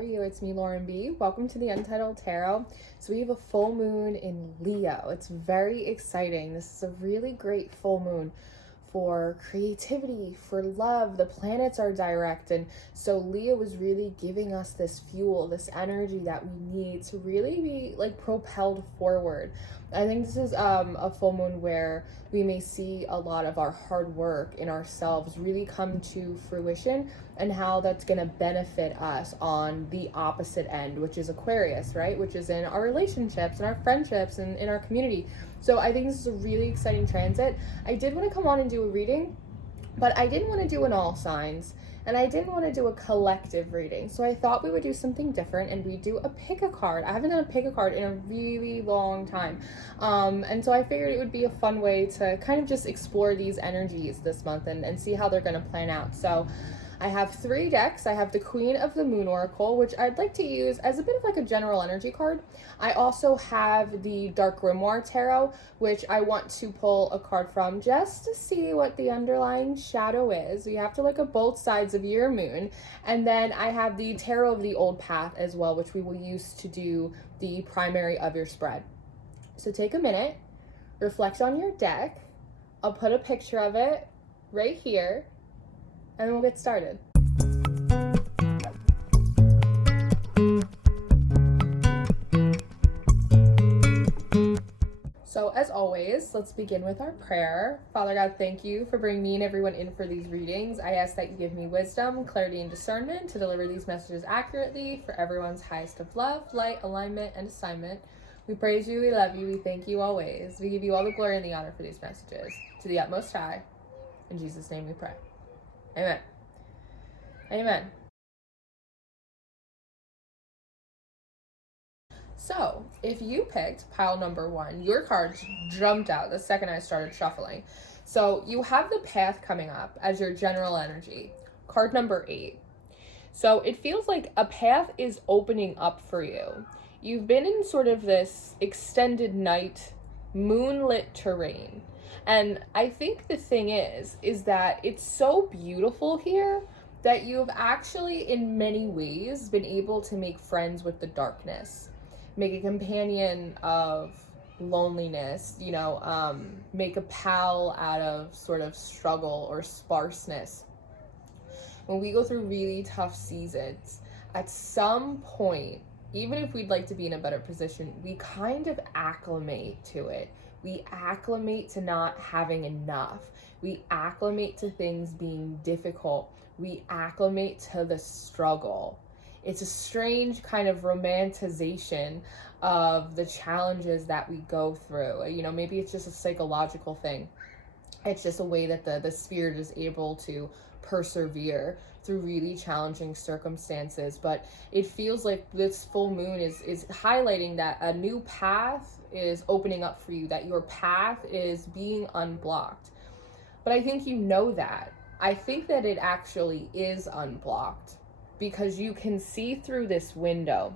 are you? It's me, Lauren B. Welcome to the Untitled Tarot. So we have a full moon in Leo. It's very exciting. This is a really great full moon for creativity, for love. The planets are direct, and so Leo is really giving us this fuel, this energy that we need to really be like propelled forward. I think this is a full moon where we may see a lot of our hard work in ourselves really come to fruition, and how that's going to benefit us on the opposite end, which is Aquarius, right? Which is in our relationships and our friendships and in our community. So I think this is a really exciting transit. I did want to come on and do a reading, but I didn't want to do an all signs, and I didn't want to do a collective reading. So I thought we would do something different, and we do a pick a card. I haven't done a pick a card in a really long time. And so I figured it would be a fun way to kind of just explore these energies this month and see how they're going to plan out. So I have 3 decks. I have the Queen of the Moon Oracle, which I'd like to use as a bit of like a general energy card. I also have the Dark Grimoire Tarot, which I want to pull a card from just to see what the underlying shadow is. You have to look at both sides of your moon. And then I have the Tarot of the Old Path as well, which we will use to do the primary of your spread. So take a minute, reflect on your deck. I'll put a picture of it right here, and then we'll get started. So as always, let's begin with our prayer. Father God, thank you for bringing me and everyone in for these readings. I ask that you give me wisdom, clarity, and discernment to deliver these messages accurately for everyone's highest of love, light, alignment, and assignment. We praise you, we love you, we thank you always. We give you all the glory and the honor for these messages. To the utmost high. In Jesus' name we pray. Amen. Amen. So, if you picked pile number 1, your cards jumped out the second I started shuffling. So, you have the path coming up as your general energy. Card number 8. So, it feels like a path is opening up for you. You've been in sort of this extended night, moonlit terrain. And I think the thing is that it's so beautiful here that you've actually, in many ways, been able to make friends with the darkness, make a companion of loneliness, make a pal out of sort of struggle or sparseness. When we go through really tough seasons, at some point, even if we'd like to be in a better position, we kind of acclimate to it. We acclimate to not having enough. We acclimate to things being difficult. We acclimate to the struggle. It's a strange kind of romanticization of the challenges that we go through. Maybe it's just a psychological thing. It's just a way that the spirit is able to persevere through really challenging circumstances. But it feels like this full moon is highlighting that a new path is opening up for you, that your path is being unblocked. But I think you know that. I think that it actually is unblocked because you can see through this window.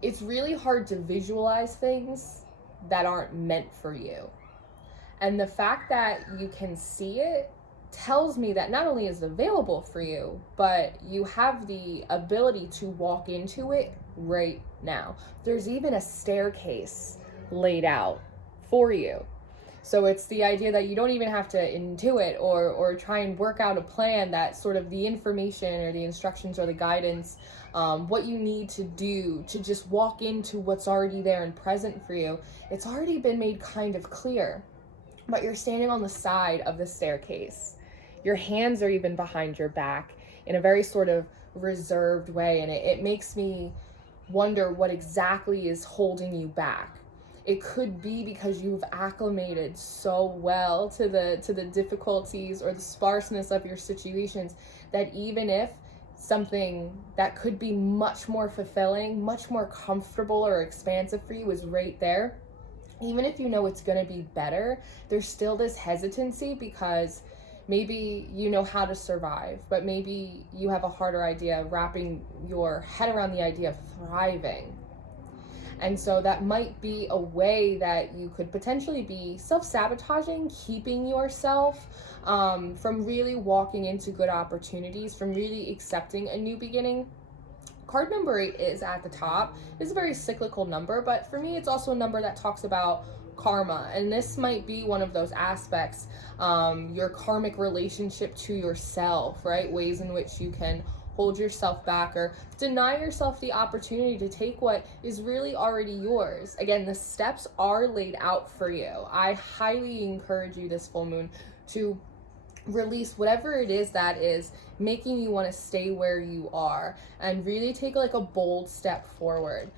It's really hard to visualize things that aren't meant for you. And the fact that you can see it tells me that not only is it available for you, but you have the ability to walk into it right now. There's even a staircase laid out for you. So it's the idea that you don't even have to intuit or try and work out a plan, that sort of the information or the instructions or the guidance, what you need to do to just walk into what's already there and present for you. It's already been made kind of clear, but you're standing on the side of the staircase. Your hands are even behind your back in a very sort of reserved way, and it makes me wonder what exactly is holding you back. It could be because you've acclimated so well to the difficulties or the sparseness of your situations that even if something that could be much more fulfilling, much more comfortable or expansive for you is right there, even if you know it's going to be better, there's still this hesitancy because maybe you know how to survive, but maybe you have a harder idea of wrapping your head around the idea of thriving. And so that might be a way that you could potentially be self-sabotaging, keeping yourself from really walking into good opportunities, from really accepting a new beginning. Card number 8 is at the top. It's a very cyclical number, but for me, it's also a number that talks about karma. And this might be one of those aspects, your karmic relationship to yourself, right? Ways in which you can hold yourself back or deny yourself the opportunity to take what is really already yours. Again, the steps are laid out for you. I highly encourage you this full moon to release whatever it is that is making you want to stay where you are and really take like a bold step forward.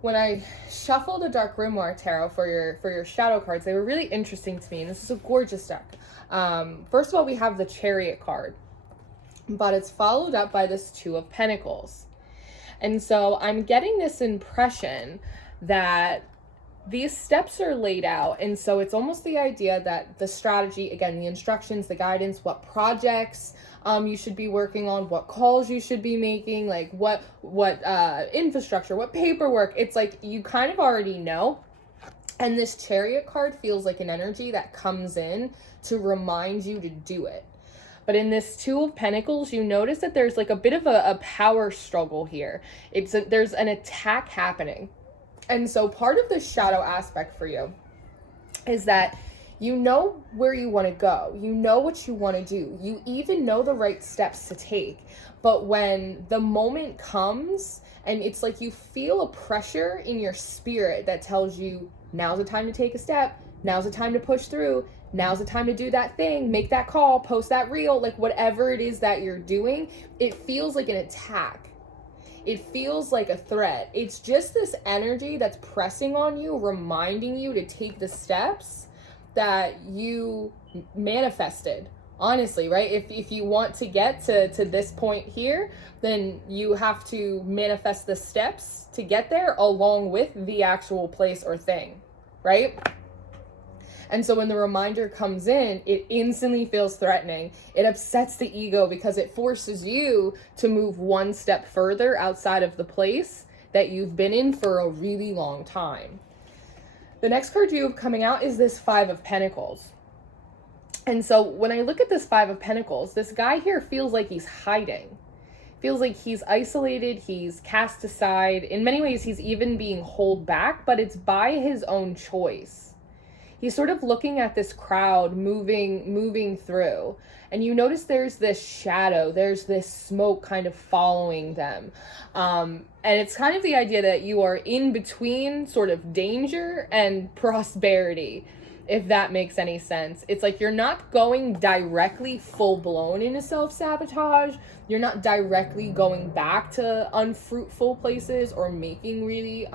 When I shuffled the Dark Grimoire Tarot for your shadow cards, they were really interesting to me, and this is a gorgeous deck. First of all, we have the Chariot card, but it's followed up by this Two of Pentacles. And so I'm getting this impression that these steps are laid out, and so it's almost the idea that the strategy, again, the instructions, the guidance, what projects you should be working on, what calls you should be making, like what infrastructure, what paperwork, it's like you kind of already know. And this Chariot card feels like an energy that comes in to remind you to do it. But in this Two of Pentacles, you notice that there's like a bit of a power struggle here. There's an attack happening. And so part of the shadow aspect for you is that you know where you want to go. You know what you want to do. You even know the right steps to take. But when the moment comes and it's like you feel a pressure in your spirit that tells you, now's the time to take a step. Now's the time to push through. Now's the time to do that thing, make that call, post that reel, like whatever it is that you're doing, it feels like an attack. It feels like a threat. It's just this energy that's pressing on you, reminding you to take the steps that you manifested. Honestly, right? If you want to get to this point here, then you have to manifest the steps to get there along with the actual place or thing, right? And so when the reminder comes in, it instantly feels threatening. It upsets the ego because it forces you to move one step further outside of the place that you've been in for a really long time. The next card you have coming out is this Five of Pentacles. And so when I look at this Five of Pentacles, this guy here feels like he's hiding. Feels like he's isolated, he's cast aside. In many ways, he's even being held back, but it's by his own choice. He's sort of looking at this crowd moving through. And you notice there's this shadow, there's this smoke kind of following them. And it's kind of the idea that you are in between sort of danger and prosperity, if that makes any sense. It's like you're not going directly full blown into self-sabotage. You're not directly going back to unfruitful places or making really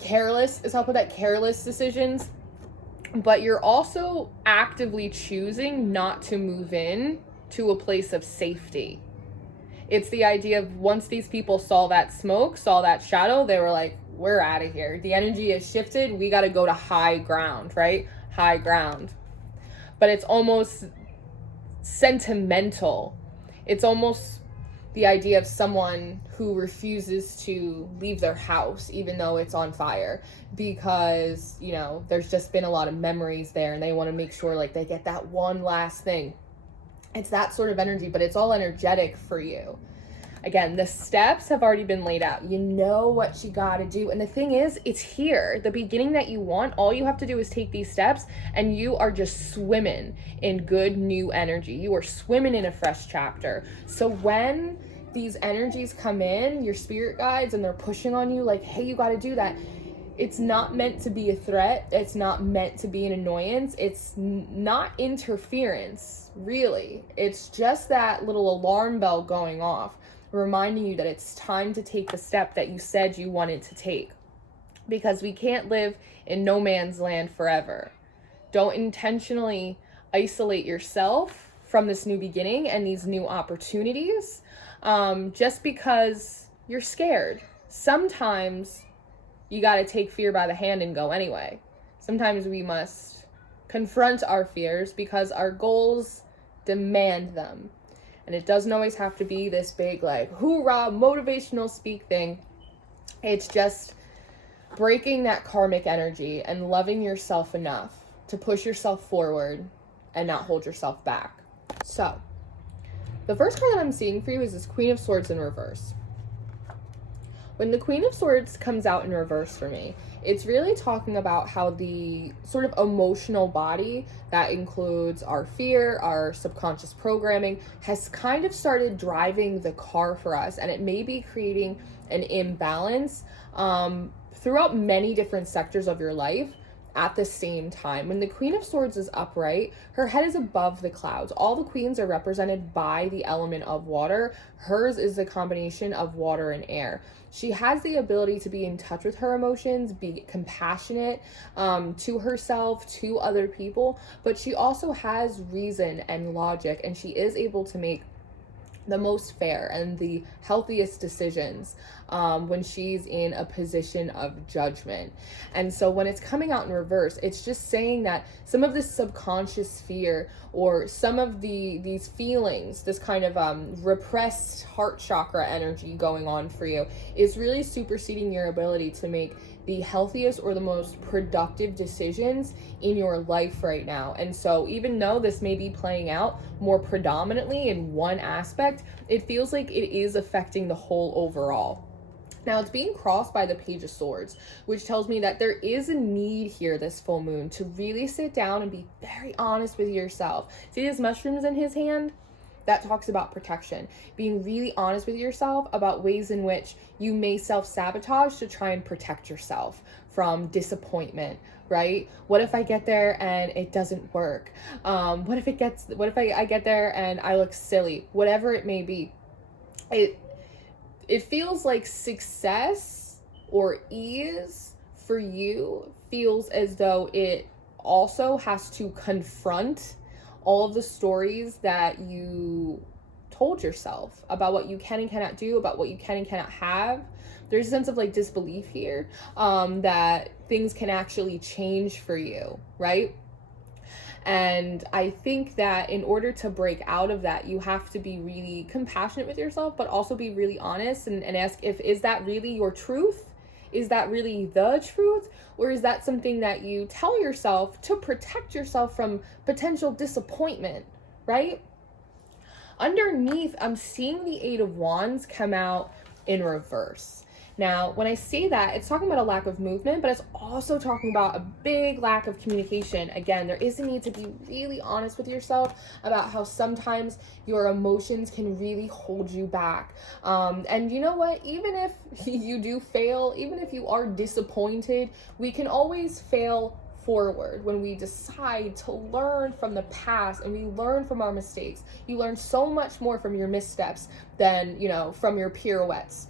careless decisions, but you're also actively choosing not to move in to a place of safety. It's the idea of once these people saw that smoke, saw that shadow, they were like, we're out of here. The energy has shifted. We got to go to high ground, right? High ground. But it's almost sentimental. It's almost the idea of someone who refuses to leave their house even though it's on fire because, you know, there's just been a lot of memories there and they want to make sure like they get that one last thing. It's that sort of energy, but it's all energetic for you. Again, the steps have already been laid out. You know what you got to do. And the thing is, it's here. The beginning that you want, all you have to do is take these steps and you are just swimming in good new energy. You are swimming in a fresh chapter. So when these energies come in, your spirit guides, and they're pushing on you like, hey, you got to do that. It's not meant to be a threat. It's not meant to be an annoyance. It's not interference, really. It's just that little alarm bell going off, reminding you that it's time to take the step that you said you wanted to take. Because we can't live in no man's land forever. Don't intentionally isolate yourself from this new beginning and these new opportunities just because you're scared. Sometimes you got to take fear by the hand and go anyway. Sometimes we must confront our fears because our goals demand them. And it doesn't always have to be this big, like, hoorah, motivational speak thing. It's just breaking that karmic energy and loving yourself enough to push yourself forward and not hold yourself back. So, the first card that I'm seeing for you is this Queen of Swords in reverse. When the Queen of Swords comes out in reverse for me, it's really talking about how the sort of emotional body that includes our fear, our subconscious programming, has kind of started driving the car for us, and it may be creating an imbalance throughout many different sectors of your life at the same time. When the Queen of Swords is upright, her head is above the clouds. All the queens are represented by the element of water. Hers is the combination of water and air. She has the ability to be in touch with her emotions, be compassionate to herself, to other people, but she also has reason and logic, and she is able to make the most fair and the healthiest decisions when she's in a position of judgment. And so when it's coming out in reverse, it's just saying that some of this subconscious fear or some of these feelings, this kind of repressed heart chakra energy going on for you, is really superseding your ability to make the healthiest or the most productive decisions in your life right now. And so even though this may be playing out more predominantly in one aspect, it feels like it is affecting the whole overall. Now, it's being crossed by the Page of Swords, which tells me that there is a need here this full moon to really sit down and be very honest with yourself. See his mushrooms in his hand? That talks about protection, being really honest with yourself about ways in which you may self-sabotage to try and protect yourself from disappointment, right? What if I get there and it doesn't work? What if I get there and I look silly? Whatever it may be. It feels like success or ease for you feels as though it also has to confront all of the stories that you told yourself about what you can and cannot do, about what you can and cannot have. There's a sense of like disbelief here that things can actually change for you, right? And I think that in order to break out of that, you have to be really compassionate with yourself, but also be really honest and ask is that really your truth? Is that really the truth? Or is that something that you tell yourself to protect yourself from potential disappointment, right? Underneath, I'm seeing the Eight of Wands come out in reverse. Now, when I say that, it's talking about a lack of movement, but it's also talking about a big lack of communication. Again, there is a need to be really honest with yourself about how sometimes your emotions can really hold you back. And you know what? Even if you do fail, even if you are disappointed, we can always fail forward when we decide to learn from the past and we learn from our mistakes. You learn so much more from your missteps than, from your pirouettes.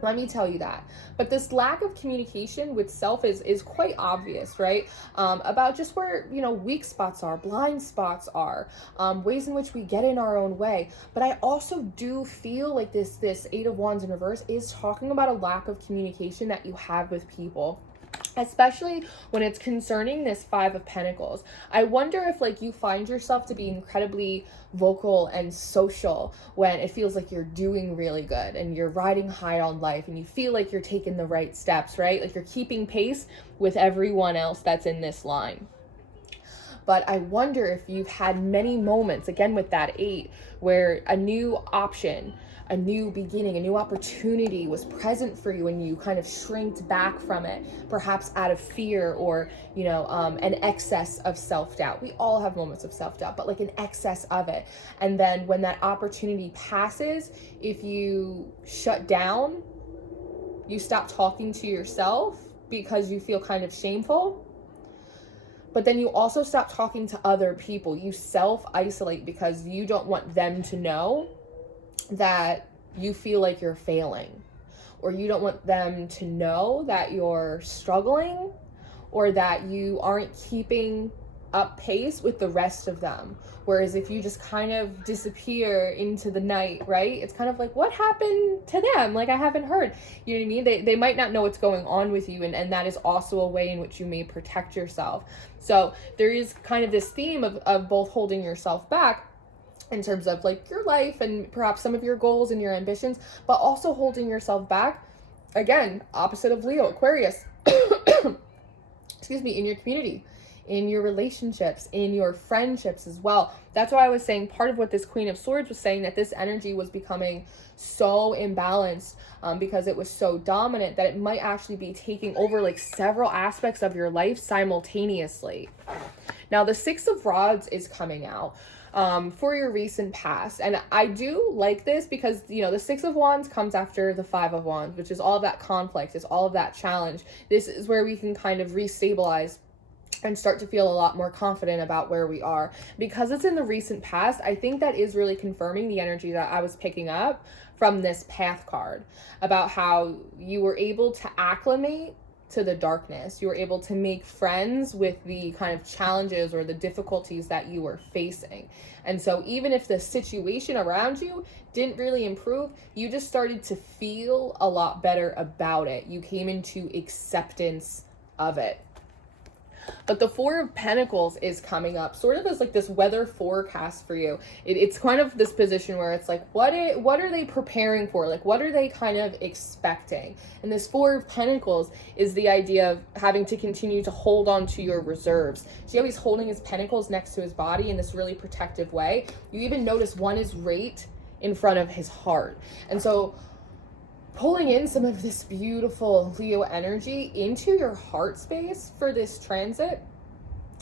Let me tell you that. But this lack of communication with self is quite obvious, right? About just where, weak spots are, blind spots are, ways in which we get in our own way. But I also do feel like this Eight of Wands in reverse is talking about a lack of communication that you have with people, especially when it's concerning this Five of Pentacles. I wonder if you find yourself to be incredibly vocal and social when it feels like you're doing really good and you're riding high on life and you feel like you're taking the right steps, right? Like you're keeping pace with everyone else that's in this line. But I wonder if you've had many moments, again with that 8, where a new option, a new beginning, a new opportunity was present for you and you kind of shrinked back from it, perhaps out of fear or, an excess of self-doubt. We all have moments of self-doubt, but like an excess of it. And then when that opportunity passes, if you shut down, you stop talking to yourself because you feel kind of shameful. But then you also stop talking to other people. You self-isolate because you don't want them to know that you feel like you're failing, or you don't want them to know that you're struggling, or that you aren't keeping up pace with the rest of them. Whereas if you just kind of disappear into the night, right? It's kind of like, what happened to them? Like, I haven't heard. You know what I mean? They might not know what's going on with you, and that is also a way in which you may protect yourself. So there is kind of this theme of both holding yourself back in terms of your life and perhaps some of your goals and your ambitions, but also holding yourself back Again, opposite of Leo, Aquarius. Excuse me, in your community, in your relationships, in your friendships as well. That's why I was saying part of what this Queen of Swords was saying, that this energy was becoming so imbalanced because it was so dominant that it might actually be taking over like several aspects of your life simultaneously. Now, the Six of Rods is coming out for your recent past. And I do like this because, you know, the Six of Wands comes after the Five of Wands, which is all of that conflict, is all of that challenge. This is where we can kind of restabilize and start to feel a lot more confident about where we are. Because it's in the recent past, I think that is really confirming the energy that I was picking up from this Path card, about how you were able to acclimate to the darkness. You were able to make friends with the kind of challenges or the difficulties that you were facing. And so even if the situation around you didn't really improve, you just started to feel a lot better about it. You came into acceptance of it. But the Four of Pentacles is coming up sort of as like this weather forecast for you. It's kind of this position where it's like, what are they preparing for? Like, what are they kind of expecting? And this Four of Pentacles is the idea of having to continue to hold on to your reserves. See how he's holding his pentacles next to his body in this really protective way? You even notice one is right in front of his heart. And so pulling in some of this beautiful Leo energy into your heart space for this transit,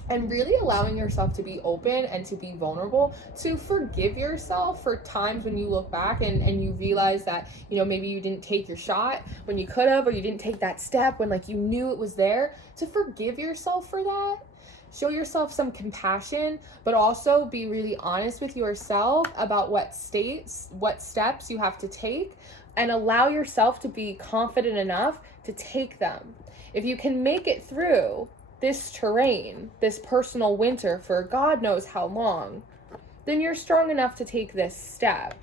and really allowing yourself to be open and to be vulnerable, to forgive yourself for times when you look back and you realize that, you know, maybe you didn't take your shot when you could have, or you didn't take that step when like you knew it was there. To forgive yourself for that. Show yourself some compassion, but also be really honest with yourself about what steps you have to take, and allow yourself to be confident enough to take them. If you can make it through this terrain, this personal winter for God knows how long, then you're strong enough to take this step.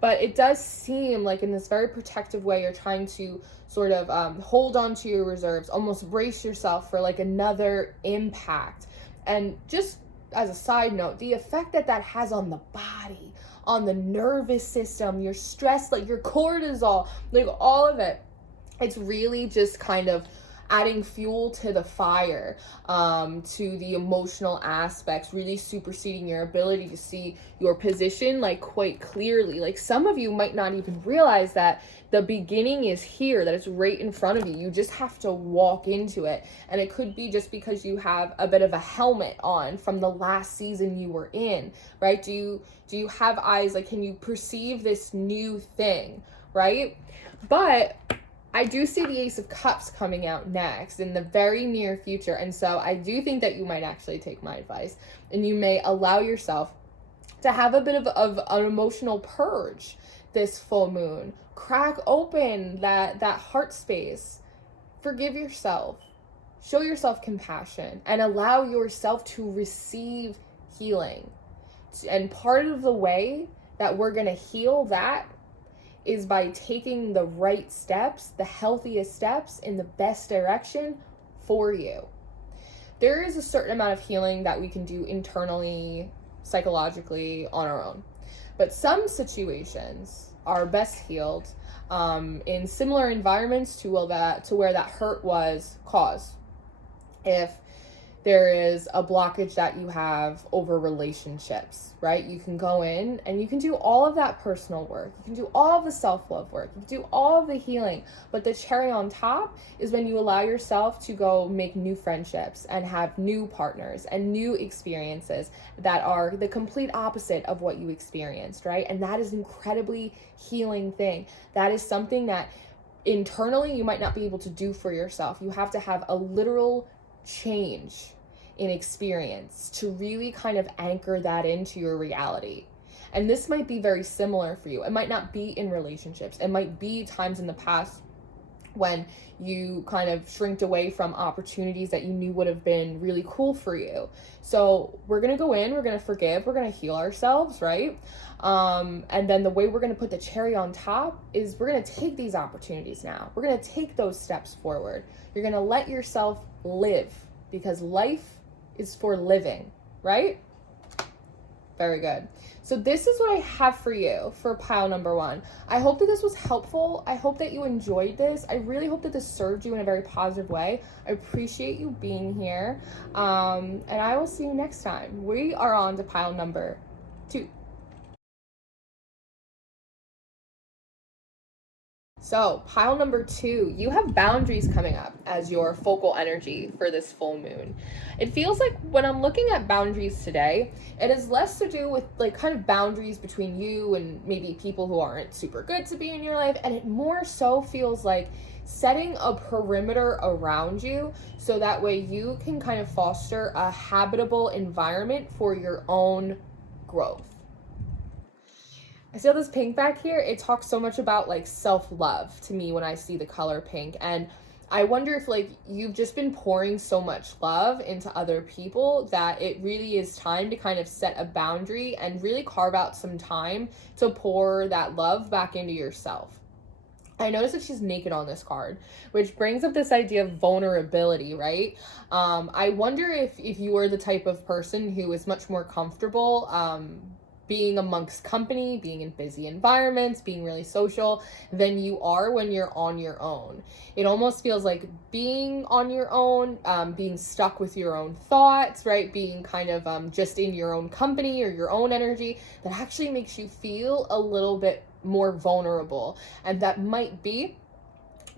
But it does seem like in this very protective way, you're trying to sort of hold on to your reserves, almost brace yourself for like another impact. And just as a side note, the effect that that has on the body, on the nervous system, your stress, like your cortisol, like all of it, it's really just kind of adding fuel to the fire, to the emotional aspects, really superseding your ability to see your position like quite clearly. Like some of you might not even realize that the beginning is here, that it's right in front of you. You just have to walk into it. And it could be just because you have a bit of a helmet on from the last season you were in, right? Do you have eyes? Like, can you perceive this new thing, right? But I do see the Ace of Cups coming out next in the very near future. And so I do think that you might actually take my advice, and you may allow yourself to have a bit of an emotional purge this full moon. Crack open that heart space. Forgive yourself. Show yourself compassion and allow yourself to receive healing. And part of the way that we're going to heal that is by taking the right steps, the healthiest steps in the best direction for you. There is a certain amount of healing that we can do internally, psychologically, on our own. But some situations are best healed in similar environments to where that hurt was caused. If there is a blockage that you have over relationships, right? You can go in and you can do all of that personal work. You can do all of the self-love work. You can do all of the healing. But the cherry on top is when you allow yourself to go make new friendships and have new partners and new experiences that are the complete opposite of what you experienced, right? And that is an incredibly healing thing. That is something that internally you might not be able to do for yourself. You have to have a literal change in experience to really kind of anchor that into your reality. And this might be very similar for you. It might not be in relationships. It might be times in the past when you kind of shrinked away from opportunities that you knew would have been really cool for you. So we're going to go in, we're going to forgive, we're going to heal ourselves, right? And then the way we're going to put the cherry on top is we're going to take these opportunities now. We're going to take those steps forward. You're going to let yourself live, because life is for living, right? Very good. So this is what I have for you for pile number 1. I hope that this was helpful. I hope that you enjoyed this. I really hope that this served you in a very positive way. I appreciate you being here. And I will see you next time. We are on to pile number 2. So, pile number 2, you have boundaries coming up as your focal energy for this full moon. It feels like when I'm looking at boundaries today, it is less to do with like kind of boundaries between you and maybe people who aren't super good to be in your life, and it more so feels like setting a perimeter around you so that way you can kind of foster a habitable environment for your own growth. I see all this pink back here. It talks so much about like self-love to me when I see the color pink. And I wonder if like you've just been pouring so much love into other people that it really is time to kind of set a boundary and really carve out some time to pour that love back into yourself. I noticed that she's naked on this card, which brings up this idea of vulnerability, right? I wonder if you are the type of person who is much more comfortable being amongst company, being in busy environments, being really social than you are when you're on your own. It almost feels like being on your own, being stuck with your own thoughts, right? Being kind of just in your own company or your own energy, that actually makes you feel a little bit more vulnerable. And that might be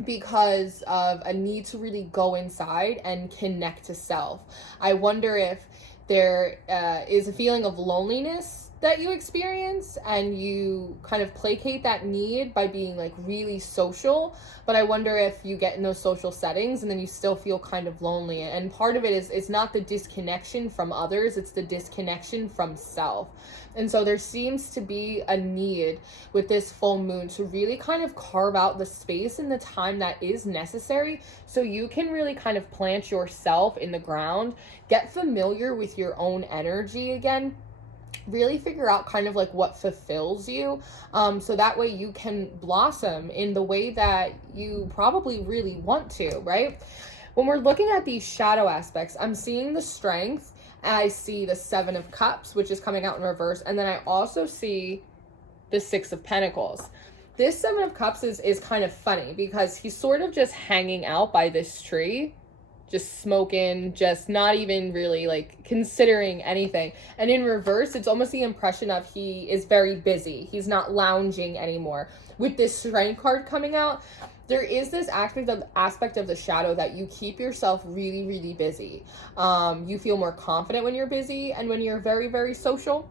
because of a need to really go inside and connect to self. I wonder if there is a feeling of loneliness that you experience and you kind of placate that need by being like really social, but I wonder if you get in those social settings and then you still feel kind of lonely. And part of it is it's not the disconnection from others, it's the disconnection from self. And so there seems to be a need with this full moon to really kind of carve out the space and the time that is necessary so you can really kind of plant yourself in the ground, get familiar with your own energy again, really figure out kind of like what fulfills you, so that way you can blossom in the way that you probably really want to, right? When we're looking at these shadow aspects, I'm seeing the Strength, I see the 7 of Cups, which is coming out in reverse, and then I also see the 6 of Pentacles. This 7 of Cups is kind of funny because he's sort of just hanging out by this tree, just smoking, just not even really like considering anything. And in reverse, it's almost the impression of he is very busy. He's not lounging anymore. With this Strength card coming out, there is this aspect of the shadow that you keep yourself really, really busy. You feel more confident when you're busy and when you're very, very social.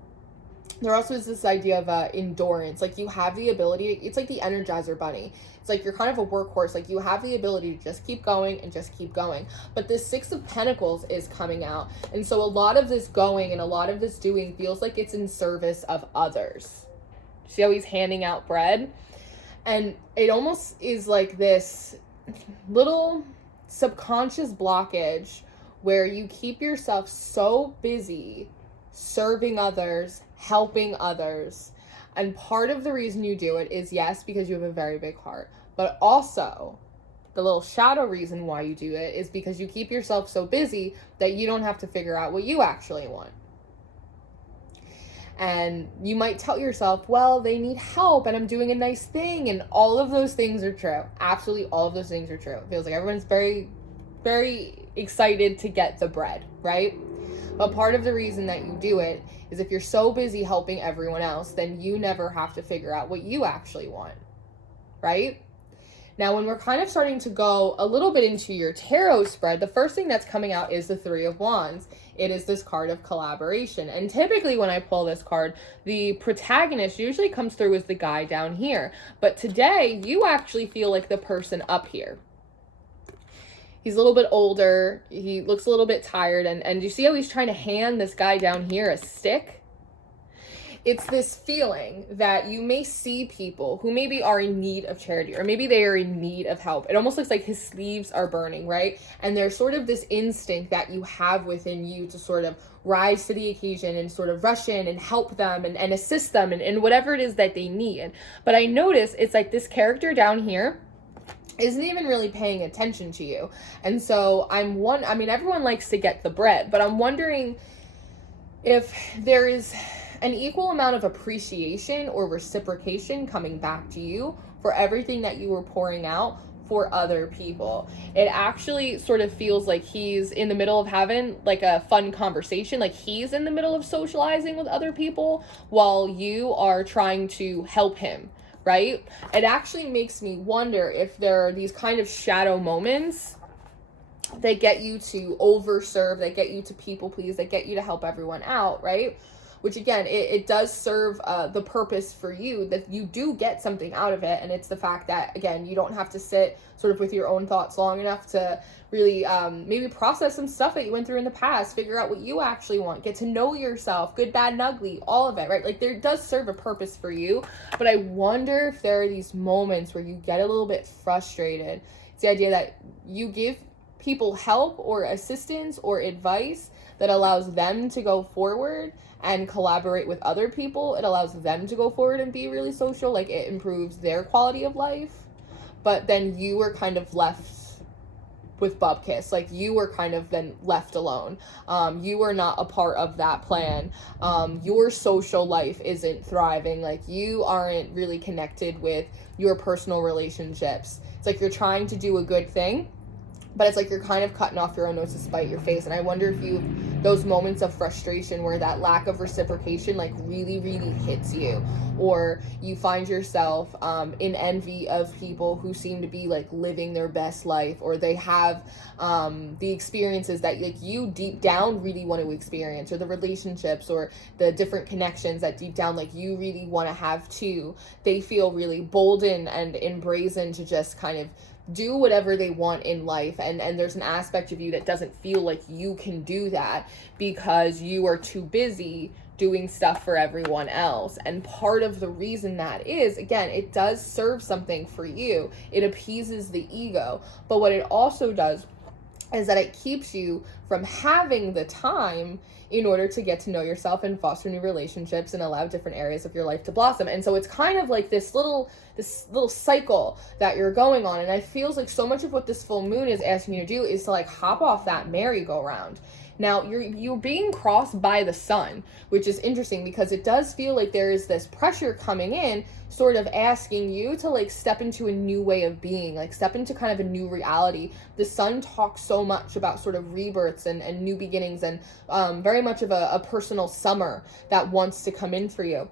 There also is this idea of endurance. Like you have the ability, it's like the Energizer Bunny. It's like you're kind of a workhorse. Like you have the ability to just keep going and just keep going. But this 6 of Pentacles is coming out. And so a lot of this going and a lot of this doing feels like it's in service of others. See how he's handing out bread? And it almost is like this little subconscious blockage where you keep yourself so busy serving others, helping others. And part of the reason you do it is, yes, because you have a very big heart, but also the little shadow reason why you do it is because you keep yourself so busy that you don't have to figure out what you actually want. And you might tell yourself, well, they need help and I'm doing a nice thing. And all of those things are true. Absolutely all of those things are true. It feels like everyone's very, very excited to get the bread, right? But part of the reason that you do it is if you're so busy helping everyone else, then you never have to figure out what you actually want, right? Now, when we're kind of starting to go a little bit into your tarot spread, the first thing that's coming out is the 3 of Wands. It is this card of collaboration. And typically when I pull this card, the protagonist usually comes through as the guy down here. But today, you actually feel like the person up here. He's a little bit older. He looks a little bit tired. And you see how he's trying to hand this guy down here a stick? It's this feeling that you may see people who maybe are in need of charity, or maybe they are in need of help. It almost looks like his sleeves are burning, right? And there's sort of this instinct that you have within you to sort of rise to the occasion and sort of rush in and help them and assist them and whatever it is that they need. But I notice it's like this character down here isn't even really paying attention to you. And so everyone likes to get the bread, but I'm wondering if there is an equal amount of appreciation or reciprocation coming back to you for everything that you were pouring out for other people. It actually sort of feels like he's in the middle of having like a fun conversation, like he's in the middle of socializing with other people while you are trying to help him, right? It actually makes me wonder if there are these kind of shadow moments that get you to overserve, that get you to people please, that get you to help everyone out, right? Which again, it does serve the purpose for you, that you do get something out of it. And it's the fact that, again, you don't have to sit sort of with your own thoughts long enough to really maybe process some stuff that you went through in the past, figure out what you actually want, get to know yourself, good, bad, and ugly, all of it, right? Like there does serve a purpose for you. But I wonder if there are these moments where you get a little bit frustrated. It's the idea that you give people help or assistance or advice that allows them to go forward and collaborate with other people. It allows them to go forward and be really social. Like it improves their quality of life. But then you were kind of left with bupkis. Like you were kind of then left alone. You were not a part of that plan. Your social life isn't thriving. Like you aren't really connected with your personal relationships. It's like you're trying to do a good thing, but it's like you're kind of cutting off your own nose to spite your face. And I wonder if those moments of frustration where that lack of reciprocation like really, really hits you, or you find yourself in envy of people who seem to be like living their best life, or they have the experiences that like you deep down really want to experience, or the relationships or the different connections that deep down like you really want to have too. They feel really bolden and embrazen to just kind of do whatever they want in life, and there's an aspect of you that doesn't feel like you can do that because you are too busy doing stuff for everyone else. And part of the reason that is, again, it does serve something for you. It appeases the ego, but what it also does is that it keeps you from having the time in order to get to know yourself and foster new relationships and allow different areas of your life to blossom. And so it's kind of like this little cycle that you're going on. And it feels like so much of what this full moon is asking you to do is to like hop off that merry-go-round. Now, you're being crossed by the sun, which is interesting because it does feel like there is this pressure coming in, sort of asking you to like step into a new way of being, like step into kind of a new reality. The sun talks so much about sort of rebirths and new beginnings, and very much of a personal summer that wants to come in for you.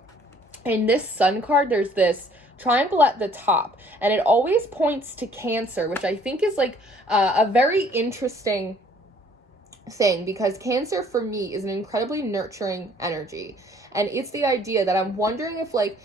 In this sun card, there's this triangle at the top, and it always points to Cancer, which I think is like a very interesting thing, because Cancer for me is an incredibly nurturing energy. And it's the idea that I'm wondering if like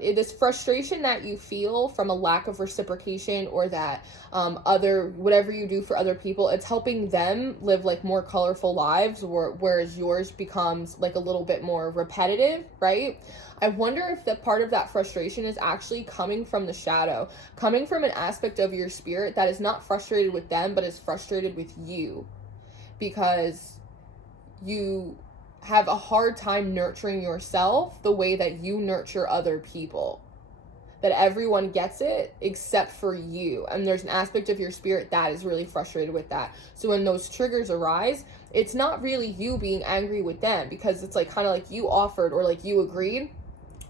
this frustration that you feel from a lack of reciprocation, or that whatever you do for other people, it's helping them live like more colorful lives, whereas yours becomes like a little bit more repetitive, right? I wonder if the part of that frustration is actually coming from the shadow, coming from an aspect of your spirit that is not frustrated with them, but is frustrated with you, because you have a hard time nurturing yourself the way that you nurture other people. That everyone gets it except for you. And there's an aspect of your spirit that is really frustrated with that. So when those triggers arise, it's not really you being angry with them, because it's like kind of like you offered or like you agreed.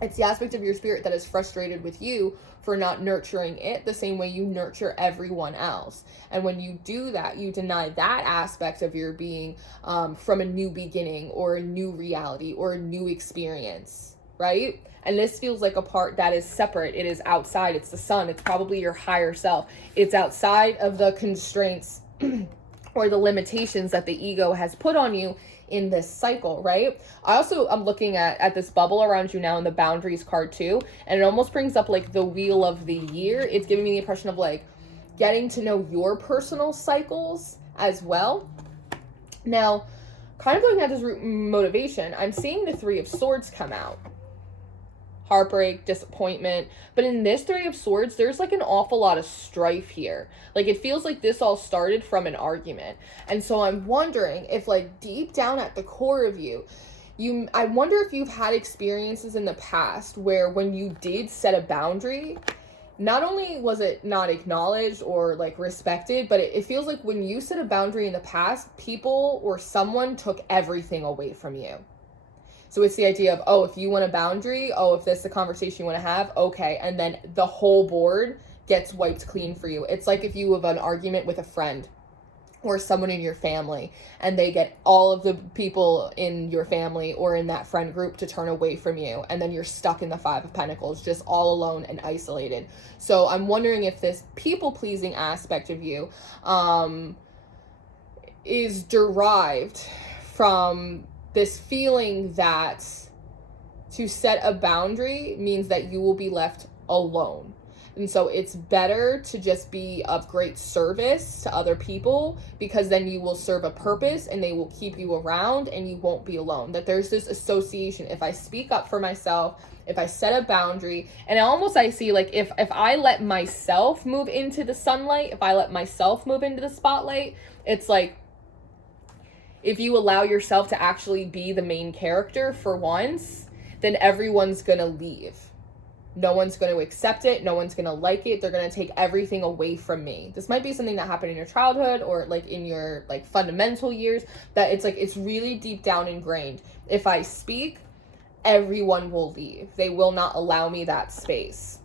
It's the aspect of your spirit that is frustrated with you for not nurturing it the same way you nurture everyone else. And when you do that, you deny that aspect of your being from a new beginning or a new reality or a new experience, right? And this feels like a part that is separate. It is outside. It's the sun. It's probably your higher self. It's outside of the constraints or the limitations that the ego has put on you in this cycle, right? I'm looking at this bubble around you now in the boundaries card too, and it almost brings up like the wheel of the year. It's giving me the impression of like getting to know your personal cycles as well. Now, kind of looking at this root motivation, I'm seeing the Three of Swords come out. Heartbreak, disappointment. But in this Three of Swords, there's like an awful lot of strife here. Like it feels like this all started from an argument. And so I'm wondering if like deep down at the core of you, I wonder if you've had experiences in the past where when you did set a boundary, not only was it not acknowledged or like respected, but it feels like when you set a boundary in the past, people or someone took everything away from you. So it's the idea of, oh, if you want a boundary, oh, if this is a conversation you want to have, okay. And then the whole board gets wiped clean for you. It's like if you have an argument with a friend or someone in your family, and they get all of the people in your family or in that friend group to turn away from you, and then you're stuck in the Five of Pentacles, just all alone and isolated. So I'm wondering if this people-pleasing aspect of you is derived from this feeling that to set a boundary means that you will be left alone. And so it's better to just be of great service to other people, because then you will serve a purpose and they will keep you around and you won't be alone. That there's this association. If I speak up for myself, if I set a boundary, and almost I see like if I let myself move into the sunlight, if I let myself move into the spotlight, it's like if you allow yourself to actually be the main character for once, then everyone's gonna leave. No one's going to accept it. No one's going to like it. They're going to take everything away from me. This might be something that happened in your childhood or like in your like fundamental years, that it's like, it's really deep down ingrained. If I speak, everyone will leave. They will not allow me that space.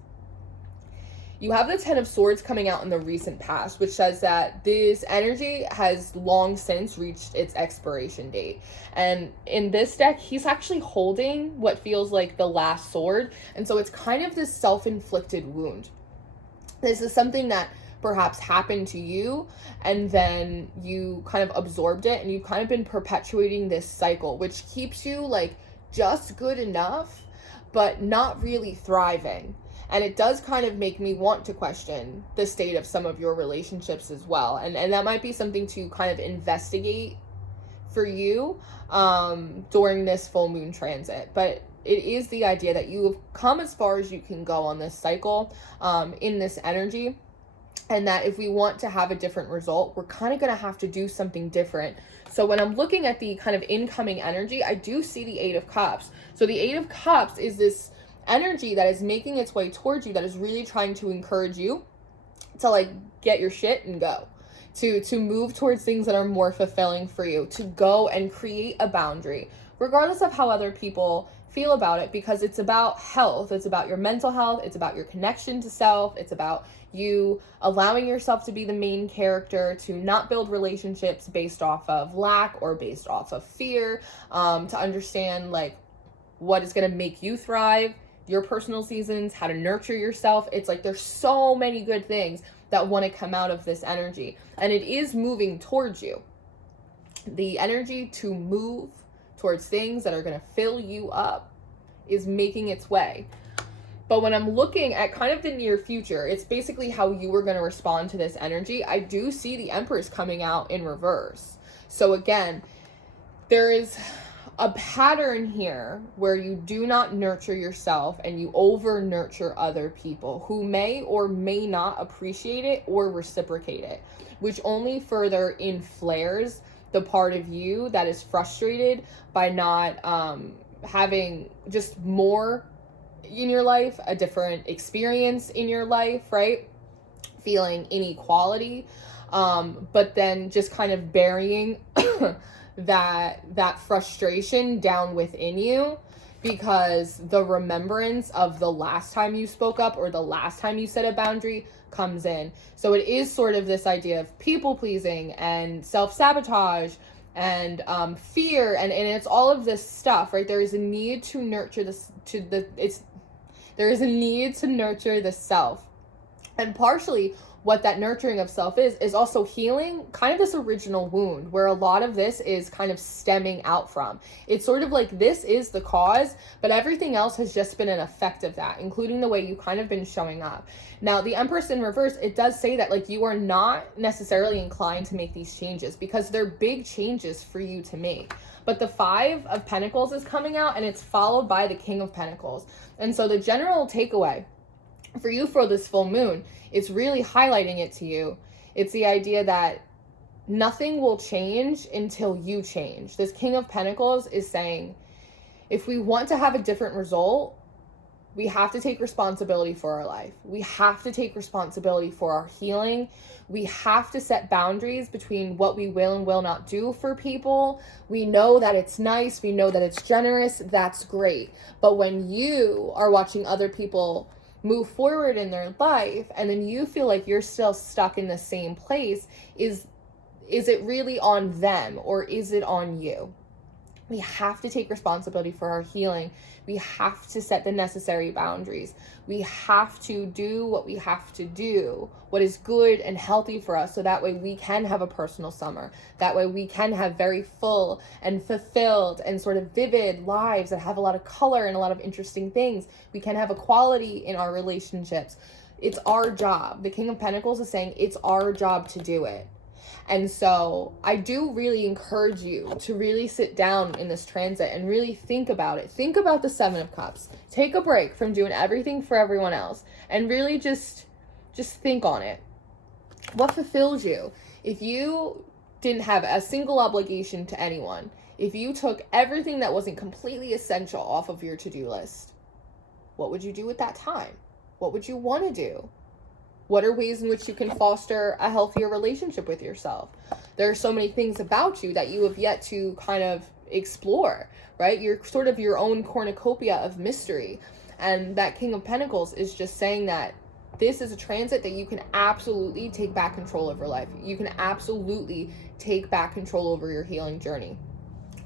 You have the Ten of Swords coming out in the recent past, which says that this energy has long since reached its expiration date. And in this deck, he's actually holding what feels like the last sword. And so it's kind of this self-inflicted wound. This is something that perhaps happened to you, and then you kind of absorbed it, and you've kind of been perpetuating this cycle, which keeps you like just good enough, but not really thriving. And it does kind of make me want to question the state of some of your relationships as well. And that might be something to kind of investigate for you during this full moon transit. But it is the idea that you have come as far as you can go on this cycle, in this energy. And that if we want to have a different result, we're kind of going to have to do something different. So when I'm looking at the kind of incoming energy, I do see the Eight of Cups. So the Eight of Cups is this energy that is making its way towards you, that is really trying to encourage you to like get your shit and go, to move towards things that are more fulfilling for you, to go and create a boundary regardless of how other people feel about it, because it's about health. It's about your mental health. It's about your connection to self. It's about you allowing yourself to be the main character, to not build relationships based off of lack or based off of fear, to understand like what is going to make you thrive, your personal seasons, how to nurture yourself. It's like there's so many good things that want to come out of this energy, and it is moving towards you. The energy to move towards things that are going to fill you up is making its way. But when I'm looking at kind of the near future, it's basically how you are going to respond to this energy. I do see the Empress coming out in reverse. So again, there is a pattern here where you do not nurture yourself and you over nurture other people who may or may not appreciate it or reciprocate it, which only further inflares the part of you that is frustrated by not having just more in your life, a different experience in your life, right? Feeling inequality, but then just kind of burying that frustration down within you, because the remembrance of the last time you spoke up or the last time you set a boundary comes in. So it is sort of this idea of people pleasing and self-sabotage and fear, and it's all of this stuff, right? There is a need to nurture this there is a need to nurture the self. And partially what that nurturing of self is also healing kind of this original wound, where a lot of this is kind of stemming out from. It's sort of like this is the cause, but everything else has just been an effect of that, including the way you kind of been showing up. Now, the Empress in reverse, it does say that like you are not necessarily inclined to make these changes because they're big changes for you to make. But the Five of Pentacles is coming out, and it's followed by the King of Pentacles. And so the general takeaway for you for this full moon, it's really highlighting it to you. It's the idea that nothing will change until you change. This King of Pentacles is saying, if we want to have a different result, We have to take responsibility for our life. We have to take responsibility for our healing. We have to set boundaries between what we will and will not do for people. We know that it's nice. We know that it's generous. That's great. But when you are watching other people move forward in their life and then you feel like you're still stuck in the same place, is it really on them or is it on you? We have to take responsibility for our healing. We have to set the necessary boundaries. We have to do what we have to do, what is good and healthy for us, so that way we can have a personal summer. That way we can have very full and fulfilled and sort of vivid lives that have a lot of color and a lot of interesting things. We can have equality in our relationships. It's our job. The King of Pentacles is saying it's our job to do it. And so I do really encourage you to really sit down in this transit and really think about it. Think about the Seven of Cups. Take a break from doing everything for everyone else and really just think on it. What fulfills you? If you didn't have a single obligation to anyone, if you took everything that wasn't completely essential off of your to-do list, what would you do with that time? What would you want to do? What are ways in which you can foster a healthier relationship with yourself? There are so many things about you that you have yet to kind of explore, right? You're sort of your own cornucopia of mystery. And that King of Pentacles is just saying that this is a transit that you can absolutely take back control over life. You can absolutely take back control over your healing journey.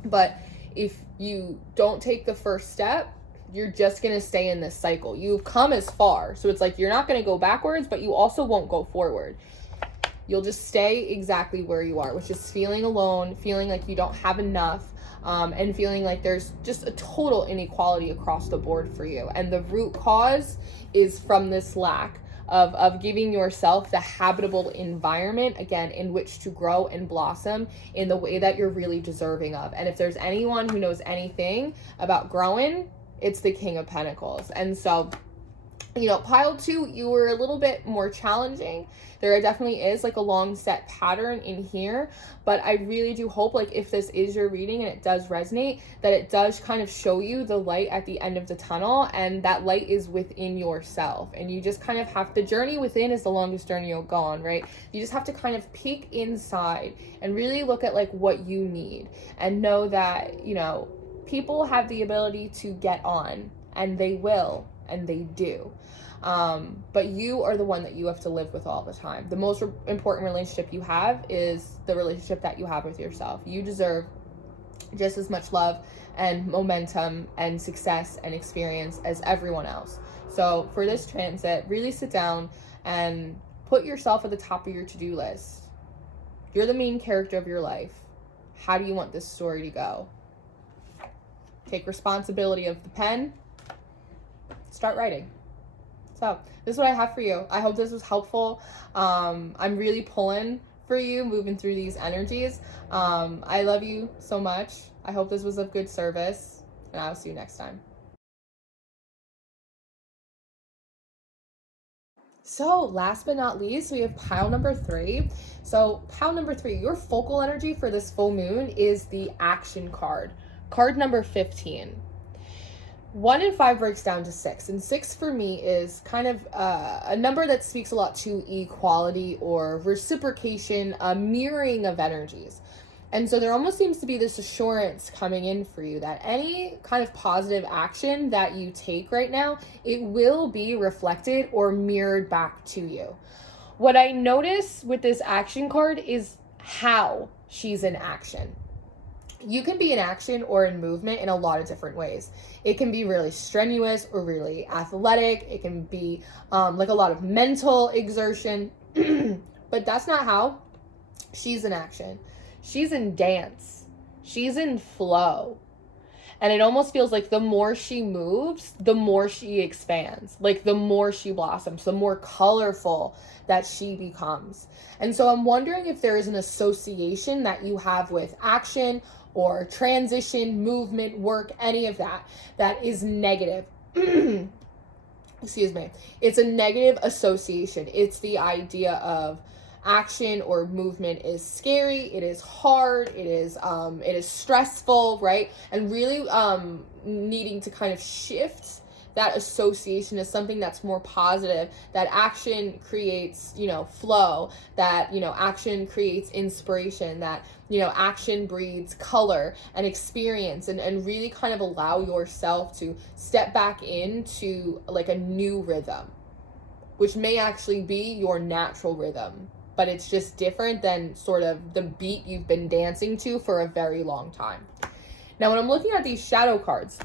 But if you don't take the first step, you're just going to stay in this cycle. You've come as far. So it's like you're not going to go backwards, but you also won't go forward. You'll just stay exactly where you are, which is feeling alone, feeling like you don't have enough, and feeling like there's just a total inequality across the board for you. And the root cause is from this lack of giving yourself the habitable environment, again, in which to grow and blossom in the way that you're really deserving of. And if there's anyone who knows anything about growing, it's the King of Pentacles. And so, you know, pile 2, you were a little bit more challenging. There definitely is like a long set pattern in here, but I really do hope, like, if this is your reading and it does resonate, that it does kind of show you the light at the end of the tunnel, and that light is within yourself. And you just kind of have, the journey within is the longest journey you'll go on, right? You just have to kind of peek inside and really look at like what you need and know that, you know, people have the ability to get on, and they will, and they do. But you are the one that you have to live with all the time. The most important relationship you have is the relationship that you have with yourself. You deserve just as much love and momentum and success and experience as everyone else. So for this transit, really sit down and put yourself at the top of your to-do list. You're the main character of your life. How do you want this story to go? Take responsibility of the pen. Start writing. So this is what I have for you. I hope this was helpful. I'm really pulling for you, moving through these energies. I love you so much. I hope this was of good service, and I'll see you next time. So last but not least, we have pile number 3. So pile number 3, your focal energy for this full moon is the action card. Card number 15. 1 and 5 breaks down to 6. And 6 for me is kind of a number that speaks a lot to equality or reciprocation, a mirroring of energies. And so there almost seems to be this assurance coming in for you that any kind of positive action that you take right now, it will be reflected or mirrored back to you. What I notice with this action card is how she's in action. You can be in action or in movement in a lot of different ways. It can be really strenuous or really athletic. It can be like a lot of mental exertion, but that's not how she's in action. She's in dance. She's in flow. And it almost feels like the more she moves, the more she expands. Like the more she blossoms, the more colorful that she becomes. And so I'm wondering if there is an association that you have with action or transition, movement, work, any of that, that is negative. Excuse me. It's a negative association. It's the idea of action or movement is scary, it is hard, it is stressful, right? And really needing to kind of shift that association is something that's more positive, that action creates, flow, that, action creates inspiration, that, action breeds color and experience, and really kind of allow yourself to step back into like a new rhythm, which may actually be your natural rhythm, but it's just different than sort of the beat you've been dancing to for a very long time. Now, when I'm looking at these shadow cards,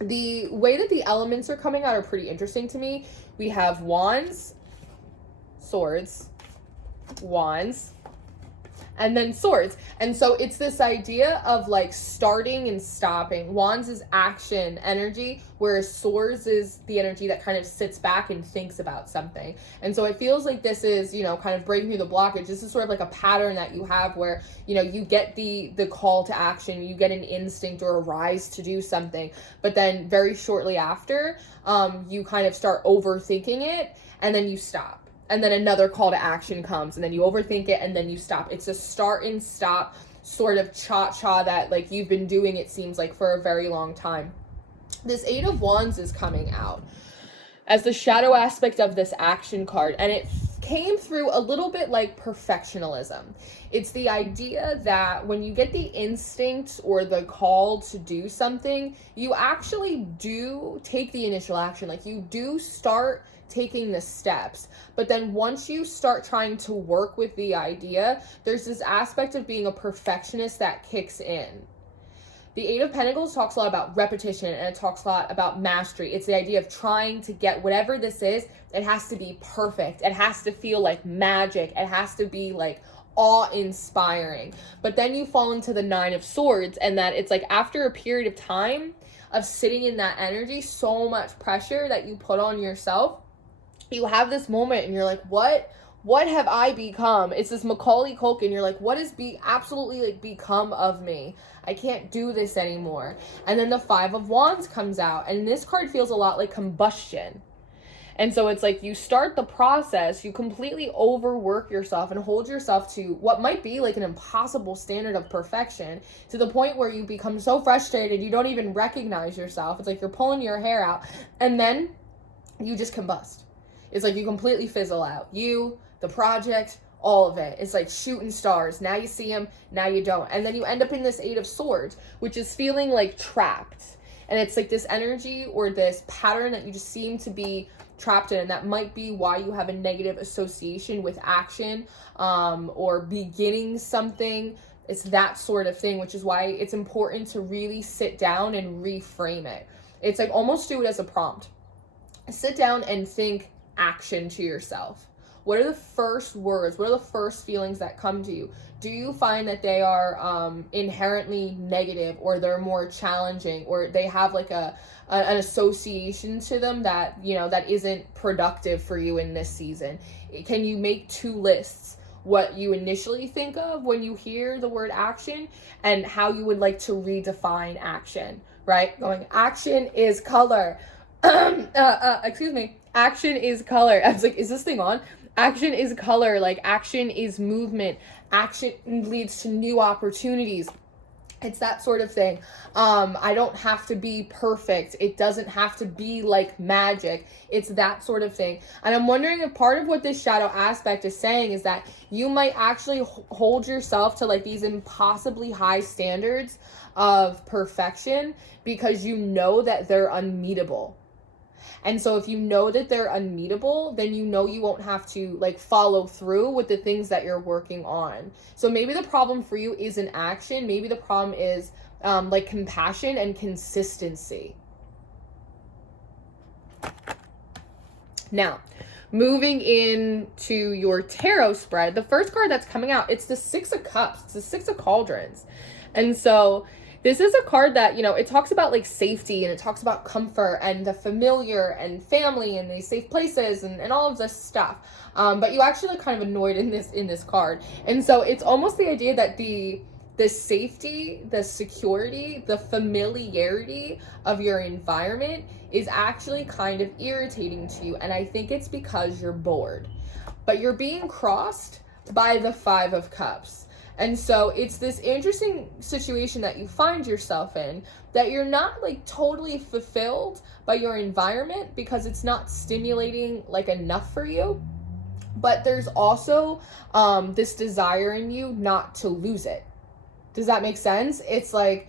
the way that the elements are coming out are pretty interesting to me. We have wands, swords, wands, and then swords. And so it's this idea of like starting and stopping. Wands is action energy, whereas swords is the energy that kind of sits back and thinks about something. And so it feels like this is, kind of breaking through the blockage. This is sort of like a pattern that you have where, you get the call to action, you get an instinct or a rise to do something, but then very shortly after, you kind of start overthinking it, and then you stop. And then another call to action comes, and then you overthink it, and then you stop. It's a start and stop sort of cha-cha that like you've been doing, it seems like, for a very long time. This Eight of Wands is coming out as the shadow aspect of this action card, and it came through a little bit like perfectionism. It's the idea that when you get the instinct or the call to do something, you actually do take the initial action. Like, you do start taking the steps, but then once you start trying to work with the idea, there's this aspect of being a perfectionist that kicks in. The Eight of Pentacles talks a lot about repetition, and it talks a lot about mastery. It's the idea of trying to get whatever this is, it has to be perfect. It has to feel like magic. It has to be like awe-inspiring. But then you fall into the Nine of Swords, and that it's like after a period of time of sitting in that energy, so much pressure that you put on yourself, you have this moment and you're like, what have I become? It's this Macaulay Culkin. You're like, what has absolutely like become of me? I can't do this anymore. And then the Five of Wands comes out, and this card feels a lot like combustion. And so it's like you start the process, you completely overwork yourself and hold yourself to what might be like an impossible standard of perfection, to the point where you become so frustrated you don't even recognize yourself. It's like you're pulling your hair out, and then you just combust. It's like you completely fizzle out. You, the project, all of it. It's like shooting stars. Now you see them, now you don't. And then you end up in this Eight of Swords, which is feeling like trapped. And it's like this energy or this pattern that you just seem to be trapped in. And that might be why you have a negative association with action, or beginning something. It's that sort of thing, which is why it's important to really sit down and reframe it. It's like almost do it as a prompt. Sit down and think action to yourself. What are the first words? What are the first feelings that come to you? Do you find that they are inherently negative, or they're more challenging, or they have like an association to them that, that isn't productive for you in this season? Can you make two lists? What you initially think of when you hear the word action, and how you would like to redefine action, right? Going, action is color. Excuse me. Action is color. I was like, is this thing on? Action is color. Like, action is movement. Action leads to new opportunities. It's that sort of thing. I don't have to be perfect. It doesn't have to be like magic. It's that sort of thing. And I'm wondering if part of what this shadow aspect is saying is that you might actually hold yourself to like these impossibly high standards of perfection, because you know that they're unmeetable. And so if you know that they're unmeetable, then you know you won't have to like follow through with the things that you're working on. So maybe the problem for you isn't action. Maybe the problem is like compassion and consistency. Now, moving into your tarot spread, the first card that's coming out, it's the Six of Cups. It's the Six of Cauldrons. And so this is a card that, it talks about like safety, and it talks about comfort and the familiar and family and these safe places and all of this stuff. But you actually look kind of annoyed in this card. And so it's almost the idea that the safety, the security, the familiarity of your environment is actually kind of irritating to you. And I think it's because you're bored. But you're being crossed by the Five of Cups. And so it's this interesting situation that you find yourself in, that you're not like totally fulfilled by your environment because it's not stimulating like enough for you. But there's also this desire in you not to lose it. Does that make sense? It's like,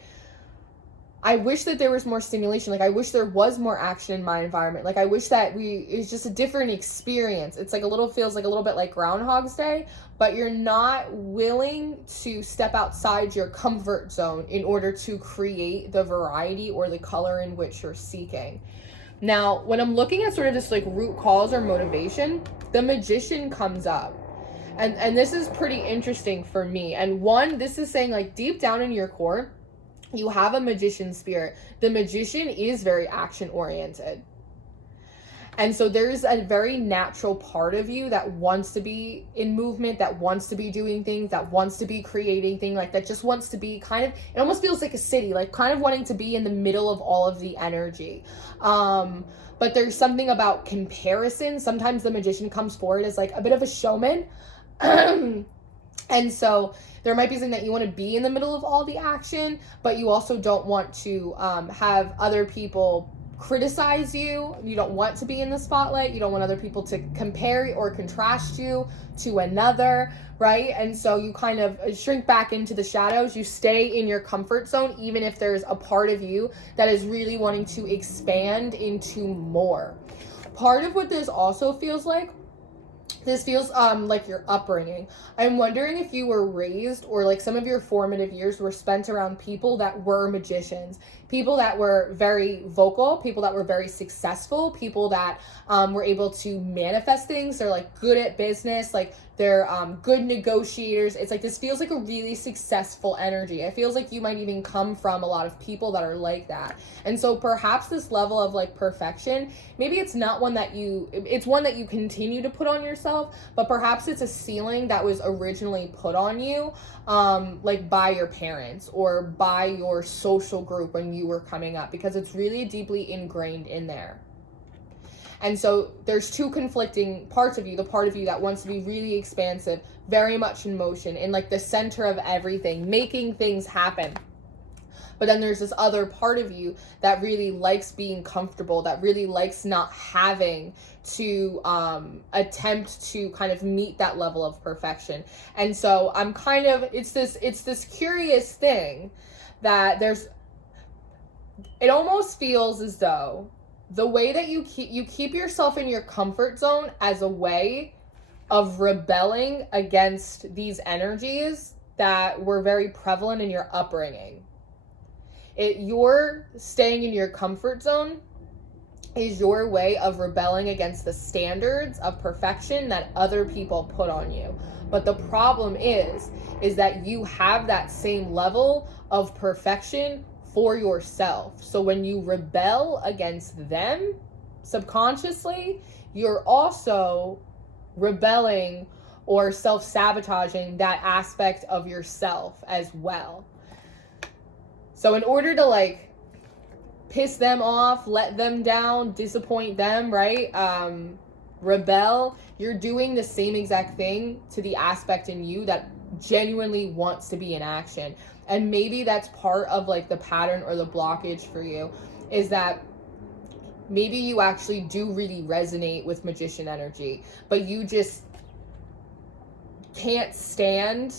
I wish that there was more stimulation. Like, I wish there was more action in my environment. Like, I wish that it's just a different experience. It's like feels like a little bit like Groundhog's Day, but you're not willing to step outside your comfort zone in order to create the variety or the color in which you're seeking. Now, when I'm looking at sort of this like root cause or motivation, the Magician comes up. And this is pretty interesting for me. And this is saying like deep down in your core, you have a magician spirit. The Magician is very action oriented. And so there's a very natural part of you that wants to be in movement, that wants to be doing things, that wants to be creating things, like that just wants to be kind of, it almost feels like a city, like kind of wanting to be in the middle of all of the energy. But there's something about comparison. Sometimes the Magician comes forward as like a bit of a showman. And so there might be something that you want to be in the middle of all the action, but you also don't want to have other people criticize you. You don't want to be in the spotlight. You don't want other people to compare or contrast you to another, right? And so you kind of shrink back into the shadows. You stay in your comfort zone, even if there's a part of you that is really wanting to expand into more. Part of what this also feels like, this feels like your upbringing. I'm wondering if you were raised, or like some of your formative years were spent around people that were magicians, people that were very vocal, people that were very successful, people that were able to manifest things. They're like good at business, like they're good negotiators. It's like, this feels like a really successful energy. It feels like you might even come from a lot of people that are like that. And so perhaps this level of like perfection, maybe it's not one that it's one that you continue to put on yourself, but perhaps it's a ceiling that was originally put on you, like by your parents or by your social group when you were coming up, because it's really deeply ingrained in there. And so there's two conflicting parts of you. The part of you that wants to be really expansive, very much in motion, in like the center of everything, making things happen. But then there's this other part of you that really likes being comfortable, that really likes not having to attempt to kind of meet that level of perfection. And so I'm kind of, it's this curious thing that it almost feels as though the way that you keep yourself in your comfort zone as a way of rebelling against these energies that were very prevalent in your upbringing. You're staying in your comfort zone is your way of rebelling against the standards of perfection that other people put on you. But the problem is that you have that same level of perfection for yourself. So when you rebel against them subconsciously, you're also rebelling or self-sabotaging that aspect of yourself as well. So in order to like piss them off, let them down, disappoint them, right? Rebel, you're doing the same exact thing to the aspect in you that genuinely wants to be in action. And maybe that's part of like the pattern or the blockage for you, is that maybe you actually do really resonate with magician energy, but you just can't stand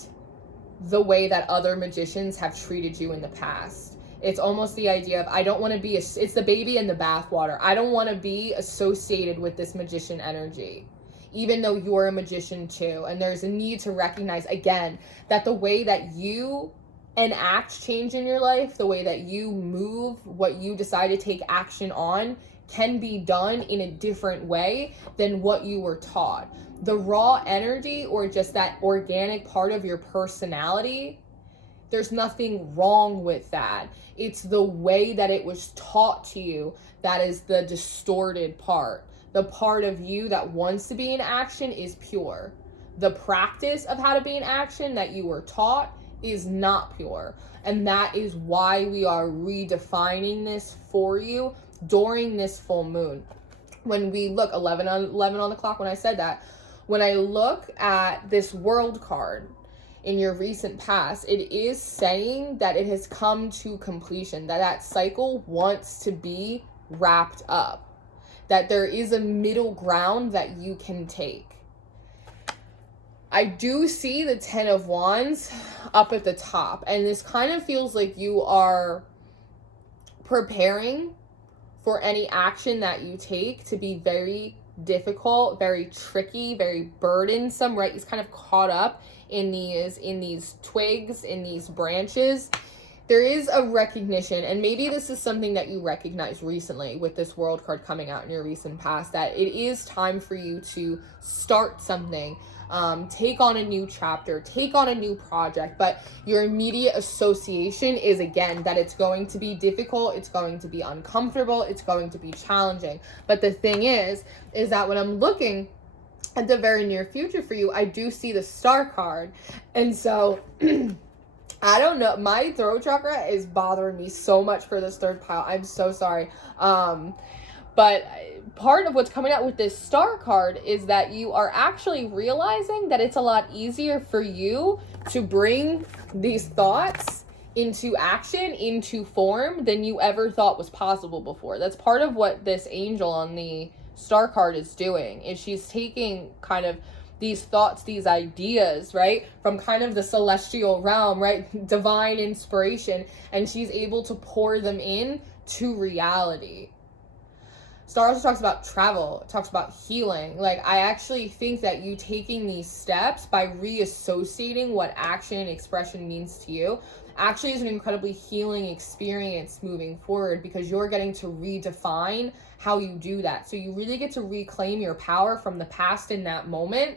the way that other magicians have treated you in the past. It's almost the idea of, I don't want to be, it's the baby in the bathwater. I don't want to be associated with this magician energy, even though you're a magician too. And there's a need to recognize, again, that the way that you enact change in your life, the way that you move, what you decide to take action on, can be done in a different way than what you were taught. The raw energy, or just that organic part of your personality, there's nothing wrong with that. It's the way that it was taught to you that is the distorted part. The part of you that wants to be in action is pure. The practice of how to be in action that you were taught is not pure. And that is why we are redefining this for you during this full moon. When we look, 11 on the clock when I said that, when I look at this world card, in your recent past, it is saying that it has come to completion, that cycle wants to be wrapped up, that there is a middle ground that you can take. I do see the 10 of Wands up at the top, and this kind of feels like you are preparing for any action that you take to be very difficult, very tricky, very burdensome, right? He's kind of caught up in these twigs, in these branches. There is a recognition, and maybe this is something that you recognize recently with this World card coming out in your recent past, that it is time for you to start something, take on a new chapter, take on a new project, but your immediate association is, again, that it's going to be difficult, it's going to be uncomfortable, it's going to be challenging. But the thing is that when I'm looking at the very near future for you, I do see the Star card. And so I don't know, my throat chakra is bothering me so much for this third pile. I'm so sorry. But part of what's coming out with this Star card is that you are actually realizing that it's a lot easier for you to bring these thoughts into action, into form, than you ever thought was possible before. That's part of what this angel on the Star card is doing, is she's taking kind of these thoughts, these ideas, right, from kind of the celestial realm, right, divine inspiration, and she's able to pour them in to reality. Star also talks about travel, talks about healing. Like, I actually think that you taking these steps by reassociating what action and expression means to you actually is an incredibly healing experience moving forward, because you're getting to redefine how you do that. So you really get to reclaim your power from the past in that moment,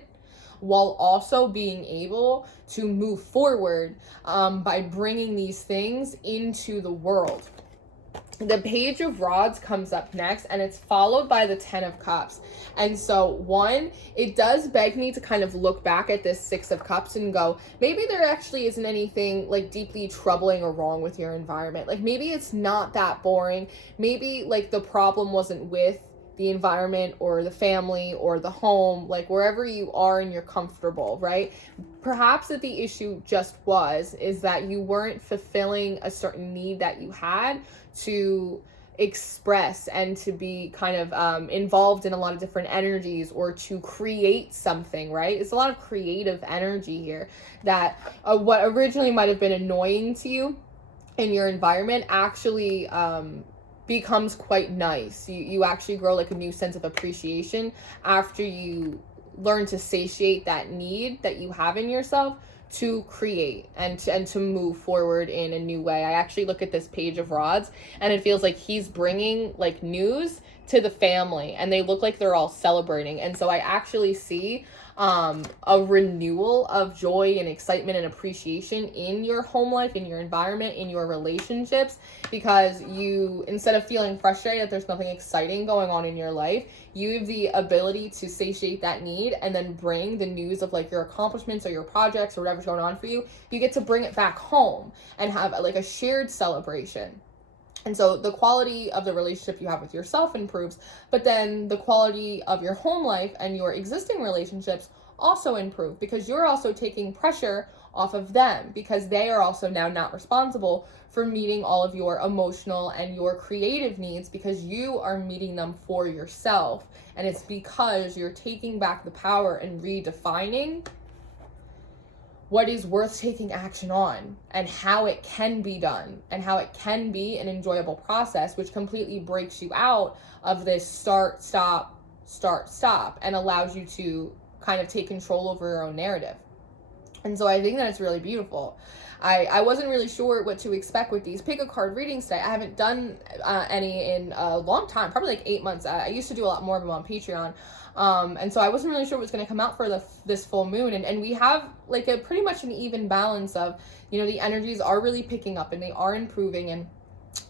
while also being able to move forward by bringing these things into the world. The Page of Rods comes up next, and it's followed by the 10 of Cups. And so, one, it does beg me to kind of look back at this 6 of Cups and go, maybe there actually isn't anything like deeply troubling or wrong with your environment. Like, maybe it's not that boring. Maybe like the problem wasn't with the environment or the family or the home, like wherever you are and you're comfortable, right? Perhaps that the issue just is that you weren't fulfilling a certain need that you had to express and to be kind of involved in a lot of different energies, or to create something, right? It's a lot of creative energy here, that what originally might have been annoying to you in your environment actually becomes quite nice. You actually grow like a new sense of appreciation after you learn to satiate that need that you have in yourself to create and to move forward in a new way. I actually look at this Page of Rods, and it feels like he's bringing like news to the family, and they look like they're all celebrating. And so I actually see a renewal of joy and excitement and appreciation in your home life, in your environment, in your relationships, because you, instead of feeling frustrated that there's nothing exciting going on in your life, you have the ability to satiate that need and then bring the news of like your accomplishments or your projects or whatever's going on for you. You get to bring it back home and have like a shared celebration. And so the quality of the relationship you have with yourself improves, but then the quality of your home life and your existing relationships also improve, because you're also taking pressure off of them, because they are also now not responsible for meeting all of your emotional and your creative needs, because you are meeting them for yourself. And it's because you're taking back the power and redefining what is worth taking action on, and how it can be done, and how it can be an enjoyable process, which completely breaks you out of this start, stop, and allows you to kind of take control over your own narrative. And so I think that it's really beautiful. I wasn't really sure what to expect with these pick a card readings today. I haven't done any in a long time, probably like 8 months. I used to do a lot more of them on Patreon. And so I wasn't really sure what was going to come out for this full moon. And we have like a pretty much an even balance of, you know, the energies are really picking up and they are improving. And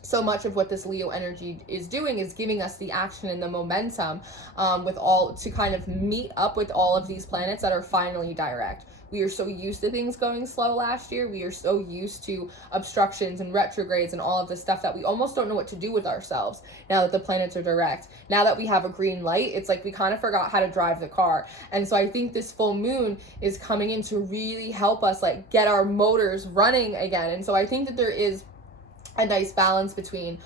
so much of what this Leo energy is doing is giving us the action and the momentum with all to kind of meet up with all of these planets that are finally direct. We are so used to things going slow last year. We are so used to obstructions and retrogrades and all of this stuff that we almost don't know what to do with ourselves now that the planets are direct. Now that we have a green light, it's like we kind of forgot how to drive the car. And so I think this full moon is coming in to really help us like get our motors running again. And so I think that there is a nice balance between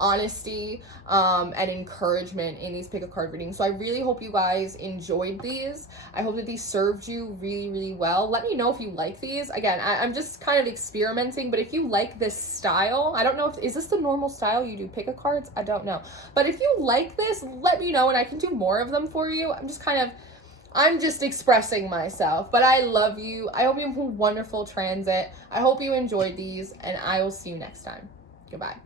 honesty and encouragement in these pick a card readings. So I really hope you guys enjoyed these. I hope that these served you really, really well. Let me know if you like these. Again, I'm just kind of experimenting, but if you like this style, I don't know if, is this the normal style you do pick a cards? I don't know. But if you like this, let me know and I can do more of them for you. I'm just expressing myself, but I love you. I hope you have a wonderful transit. I hope you enjoyed these, and I will see you next time. Goodbye.